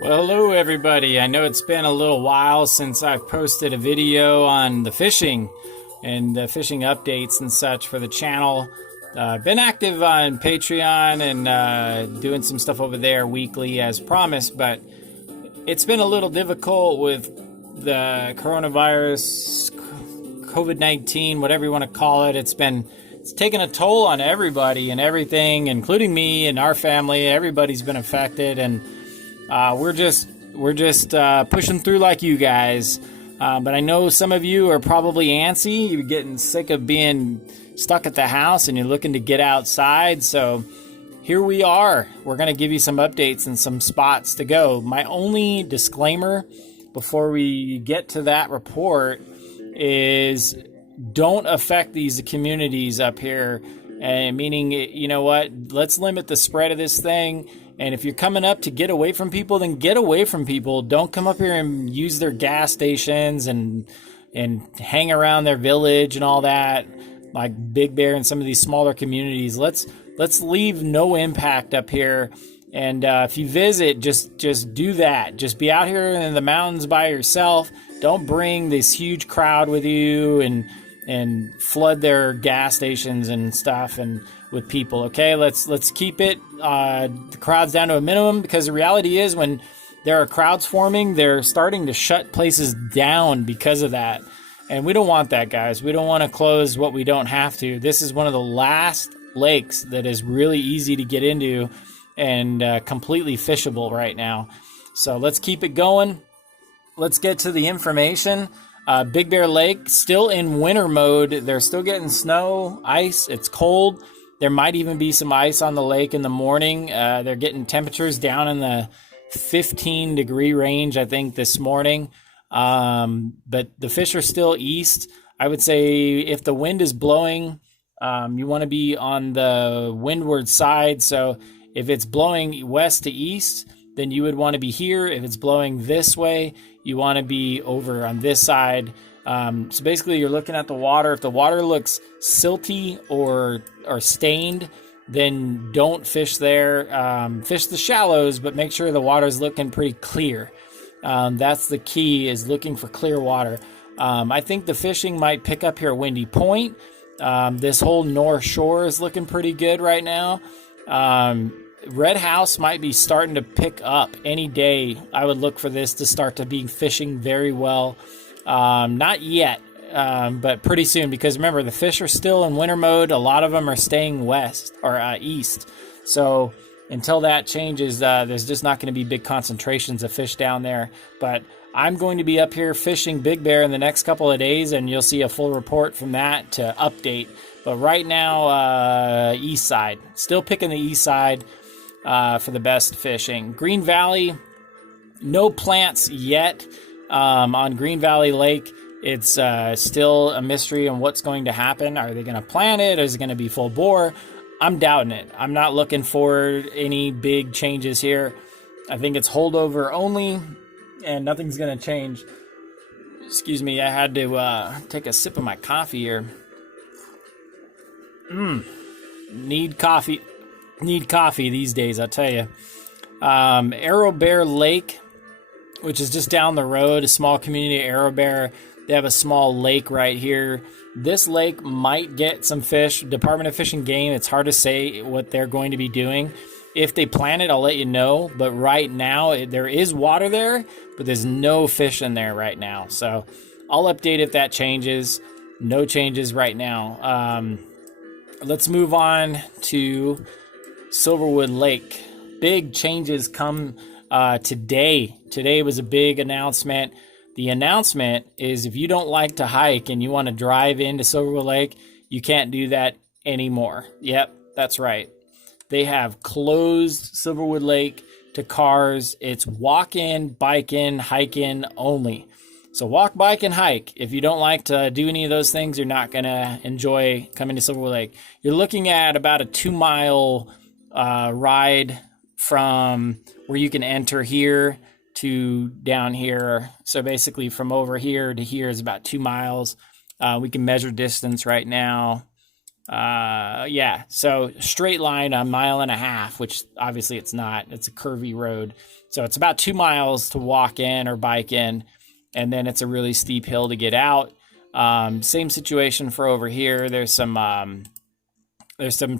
Well, hello everybody. I know it's been a little while since I've posted a video on the fishing and the fishing updates and such for the channel. I've been active on Patreon and doing some stuff over there weekly as promised, but it's been a little difficult with the coronavirus, COVID-19, whatever you want to call it. It's taken a toll on everybody and everything, including me and our family. Everybody's been affected, and we're just pushing through like you guys. But I know some of you are probably antsy. You're getting sick of being stuck at the house and you're looking to get outside. So here we are. We're going to give you some updates and some spots to go. My only disclaimer before we get to that report is don't affect these communities up here. Meaning, you know what? Let's limit the spread of this thing. And if you're coming up to get away from people, then get away from people. Don't come up here and use their gas stations and hang around their village and all that, like Big Bear and some of these smaller communities. Let's leave no impact up here. And if you visit, just do that. Just be out here in the mountains by yourself. Don't bring this huge crowd with you and flood their gas stations and stuff and with people. Okay, let's keep it the crowds down to a minimum, because the reality is when there are crowds forming, they're starting to shut places down because of that. And we don't want that, guys. We don't want to close what we don't have to. This is one of the last lakes that is really easy to get into and completely fishable right now. So let's keep it going. Let's get to the information. Big Bear Lake still in winter mode. They're still getting snow, ice. It's cold. There might even be some ice on the lake in the morning. They're getting temperatures down in the 15-degree range, I think, this morning. But the fish are still east. I would say if the wind is blowing, you want to be on the windward side. So if it's blowing west to east, then you would want to be here. If it's blowing this way, you want to be over on this side. So basically you're looking at the water. If the water looks silty or stained, then don't fish there. Fish the shallows, but make sure the water's looking pretty clear. That's the key, is looking for clear water. I think the fishing might pick up here at Windy Point. This whole North Shore is looking pretty good right now. Red House might be starting to pick up any day. I would look for this to start to be fishing very well. Not yet, but pretty soon, because remember, the fish are still in winter mode. A lot of them are staying west or east. So until that changes, there's just not going to be big concentrations of fish down there. But I'm going to be up here fishing Big Bear in the next couple of days, and you'll see a full report from that to update. But right now, east side. Still picking the east side for the best fishing. Green Valley, no plants yet. On Green Valley Lake, it's still a mystery on what's going to happen. Are they going to plant it? Is it going to be full bore? I'm doubting it. I'm not looking for any big changes here. I think it's holdover only, and nothing's going to change. Excuse me, I had to take a sip of my coffee here. Need coffee these days, I'll tell you. Arrow Bear Lake, which is just down the road, a small community, Arrow Bear. They have a small lake right here. This lake might get some fish. Department of Fish and Game, it's hard to say what they're going to be doing. If they plant it, I'll let you know. But right now, there is water there, but there's no fish in there right now. So I'll update if that changes. No changes right now. Let's move on to Silverwood Lake. Big changes come today. Today was a big announcement. The announcement is if you don't like to hike and you want to drive into Silverwood Lake, you can't do that anymore. Yep, that's right. They have closed Silverwood Lake to cars. It's walk-in, bike-in, hike-in only. So walk, bike, and hike. If you don't like to do any of those things, you're not going to enjoy coming to Silverwood Lake. You're looking at about a 2-mile ride from where you can enter here to down here. So basically from over here to here is about 2 miles. We can measure distance right now. Yeah, so straight line, a mile and a half, which obviously it's not. It's a curvy road. So it's about 2 miles to walk in or bike in, and then it's a really steep hill to get out. Same situation for over here. There's some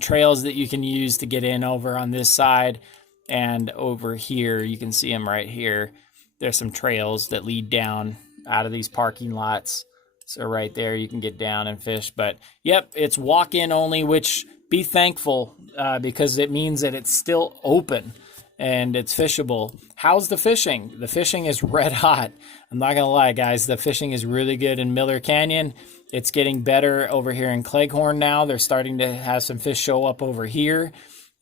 trails that you can use to get in over on this side, and over here you can see them right here. There's some trails that lead down out of these parking lots. So right there, you can get down and fish. But yep, it's walk-in only, which be thankful because it means that it's still open and it's fishable. How's the fishing? The fishing is red hot. I'm not going to lie, guys. The fishing is really good in Miller Canyon. It's getting better over here in Cleghorn now. They're starting to have some fish show up over here.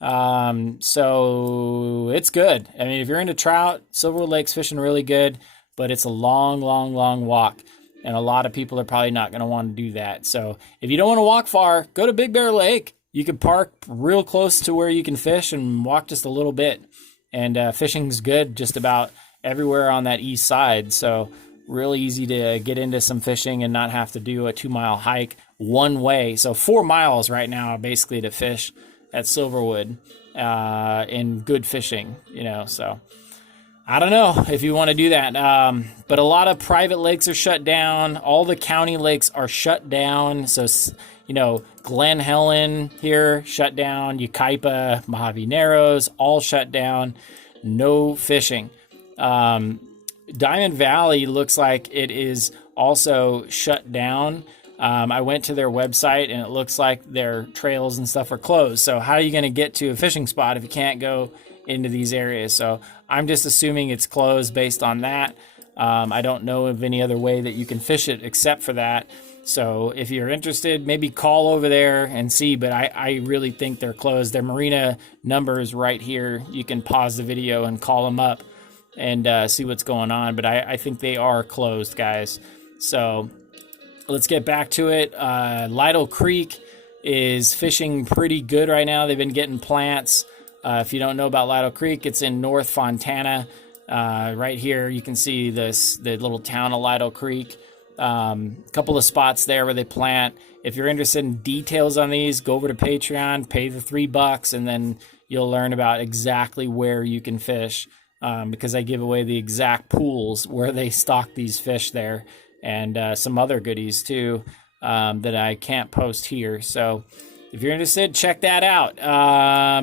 So it's good. I mean, if you're into trout, Silverwood Lake's fishing really good, but it's a long, long, long walk. And a lot of people are probably not going to want to do that. So if you don't want to walk far, go to Big Bear Lake. You can park real close to where you can fish and walk just a little bit. And fishing's good just about everywhere on that east side. So really easy to get into some fishing and not have to do a 2-mile hike one way. So 4 miles right now basically to fish at Silverwood in good fishing, so I don't know if you want to do that. But a lot of private lakes are shut down. All the county lakes are shut down. So, Glen Helen here shut down. Yucaipa, Mojave Narrows, all shut down. No fishing. Diamond Valley looks like it is also shut down. I went to their website and it looks like their trails and stuff are closed. So how are you going to get to a fishing spot if you can't go into these areas? So I'm just assuming it's closed based on that. I don't know of any other way that you can fish it except for that. So if you're interested, maybe call over there and see, but I really think they're closed. Their marina number is right here. You can pause the video and call them up and see what's going on. But I think they are closed, guys. So let's get back to it. Lytle Creek is fishing pretty good right now. They've been getting plants. If you don't know about Lytle Creek, it's in North Fontana. Right here, you can see the little town of Lytle Creek. Couple of spots there where they plant. If you're interested in details on these, go over to Patreon, pay the $3, and then you'll learn about exactly where you can fish. Because I give away the exact pools where they stock these fish there, and some other goodies too that I can't post here. So if you're interested, check that out.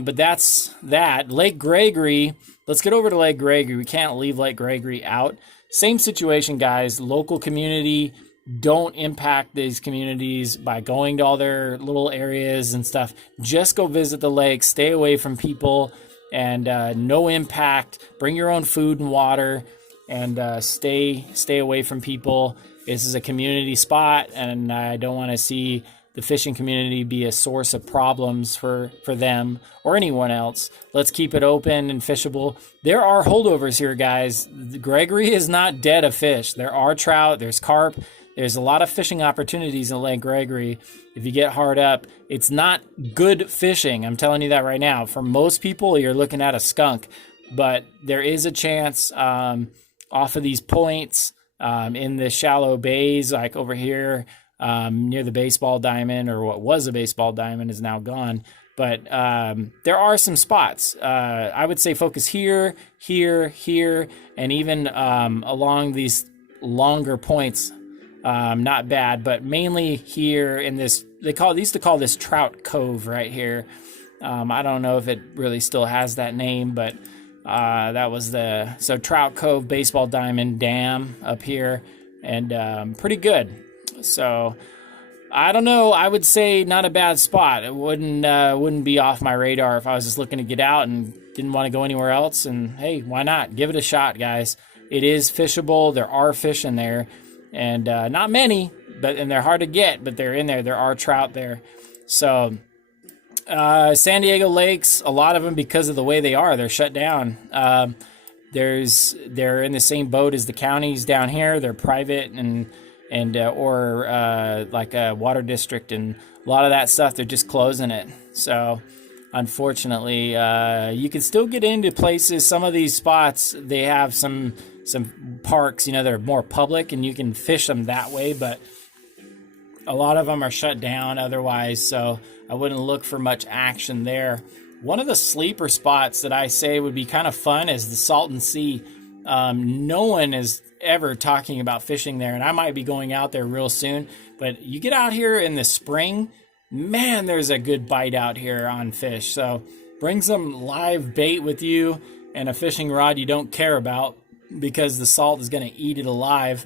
But that's that. Lake Gregory. Let's get over to Lake Gregory. We can't leave Lake Gregory out. Same situation, guys. Local community. Don't impact these communities by going to all their little areas and stuff. Just go visit the lake. Stay away from people. And no impact. Bring your own food and water, and stay away from people. This is a community spot, and I don't want to see the fishing community be a source of problems for them or anyone else. Let's keep it open and fishable. There are holdovers here, guys. Gregory is not dead of fish. There are trout. There's carp. There's a lot of fishing opportunities in Lake Gregory. If you get hard up, it's not good fishing. I'm telling you that right now. For most people, you're looking at a skunk. But there is a chance off of these points in the shallow bays, like over here near the baseball diamond, or what was a baseball diamond is now gone. But there are some spots. I would say focus here, here, here, and even along these longer points. Not bad, but mainly here in this, they used to call this Trout Cove right here. I don't know if it really still has that name, but that was so Trout Cove Baseball Diamond Dam up here, and pretty good. So I don't know. I would say not a bad spot. It wouldn't be off my radar if I was just looking to get out and didn't want to go anywhere else. And hey, why not? Give it a shot, guys. It is fishable. There are fish in there. And not many, and they're hard to get, but they're in there. There are trout there. So San Diego lakes, a lot of them, because of the way they are, they're shut down. They're in the same boat as the counties down here. They're private or like a water district, and a lot of that stuff, they're just closing it. So unfortunately, you can still get into places. Some of these spots, they have some parks, they're more public and you can fish them that way, but A lot of them are shut down otherwise, so I wouldn't look for much action there. One of the sleeper spots that I say would be kind of fun is the Salton Sea. No one is ever talking about fishing there, and I might be going out there real soon. But you get out here in the spring, man, there's a good bite out here on fish. So bring some live bait with you and a fishing rod you don't care about, because the salt is going to eat it alive,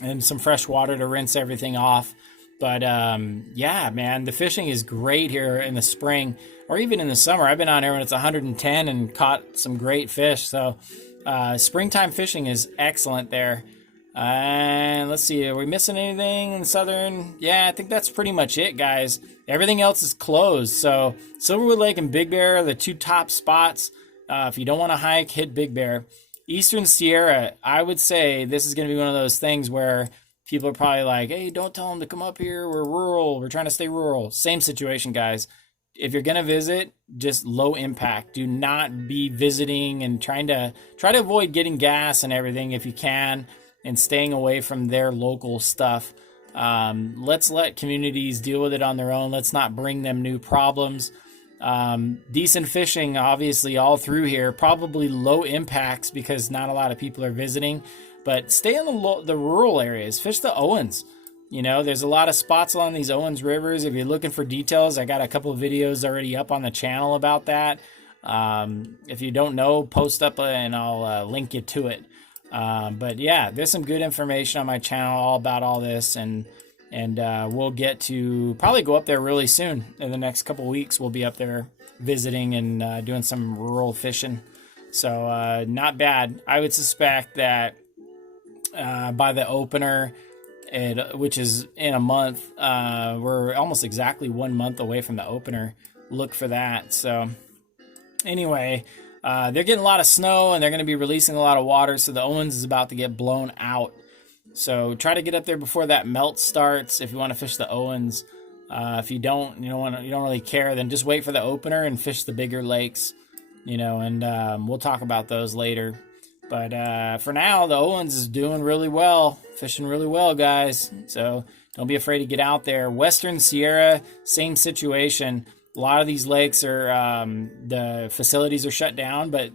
and some fresh water to rinse everything off. But yeah, man, the fishing is great here in the spring or even in the summer. I've been on here when it's 110 and caught some great fish. So springtime fishing is excellent there. And let's see, are we missing anything in southern? Yeah, I think that's pretty much it, guys. Everything else is closed. So Silverwood Lake and Big Bear are the two top spots. If you don't want to hike, hit Big Bear. Eastern Sierra, I would say this is going to be one of those things where people are probably like, hey, don't tell them to come up here. We're rural. We're trying to stay rural. Same situation, guys. If you're going to visit, just low impact. Do not be visiting and try to avoid getting gas and everything if you can, and staying away from their local stuff. Let's let communities deal with it on their own. Let's not bring them new problems. Decent fishing, obviously, all through here. Probably low impacts because not a lot of people are visiting. But stay in the rural areas. Fish the Owens. You know, there's a lot of spots along these Owens rivers. If you're looking for details, I got a couple of videos already up on the channel about that. If you don't know, post up and I'll link you to it. But yeah, there's some good information on my channel all about all this, and we'll get to probably go up there really soon. In the next couple of weeks, we'll be up there visiting and doing some rural fishing. So not bad. I would suspect that by the opener, which is in a month, we're almost exactly 1 month away from the opener. Look for that. So anyway, they're getting a lot of snow and they're going to be releasing a lot of water, so the Owens is about to get blown out. So try to get up there before that melt starts if you want to fish the Owens. If you don't really care, then just wait for the opener and fish the bigger lakes, and we'll talk about those later. But for now, the Owens is doing really well, fishing really well, guys. So don't be afraid to get out there. Western Sierra, same situation. A lot of these lakes are, the facilities are shut down, but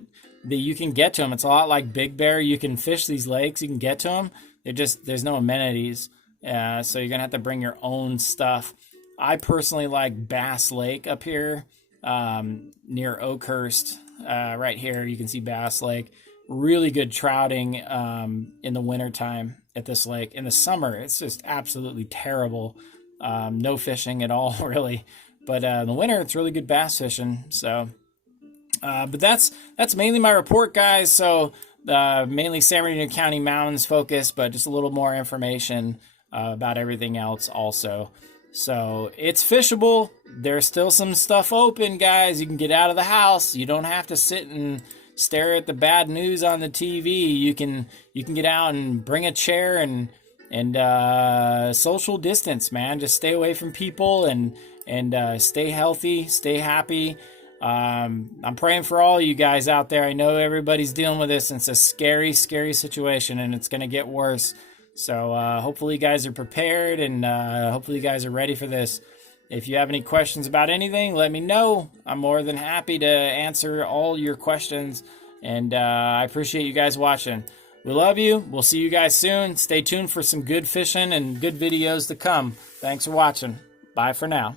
you can get to them. It's a lot like Big Bear. You can fish these lakes. You can get to them. There's no amenities. So you're going to have to bring your own stuff. I personally like Bass Lake up here, near Oakhurst. Right here, you can see Bass Lake. Really good trouting in the wintertime at this lake. In the summer, it's just absolutely terrible. No fishing at all, really. But in the winter, it's really good bass fishing. So, but that's mainly my report, guys. So mainly San Bernardino County mountains focus, but just a little more information about everything else also. So it's fishable. There's still some stuff open, guys. You can get out of the house. You don't have to sit and stare at the bad news on the TV. You can get out and bring a chair and social distance, man. Just stay away from people and stay healthy, stay happy. I'm praying for all you guys out there. I know everybody's dealing with this, and it's a scary, scary situation, and it's going to get worse. So hopefully you guys are prepared, and hopefully you guys are ready for this. If you have any questions about anything, let me know. I'm more than happy to answer all your questions, and I appreciate you guys watching. We love you. We'll see you guys soon. Stay tuned for some good fishing and good videos to come. Thanks for watching. Bye for now.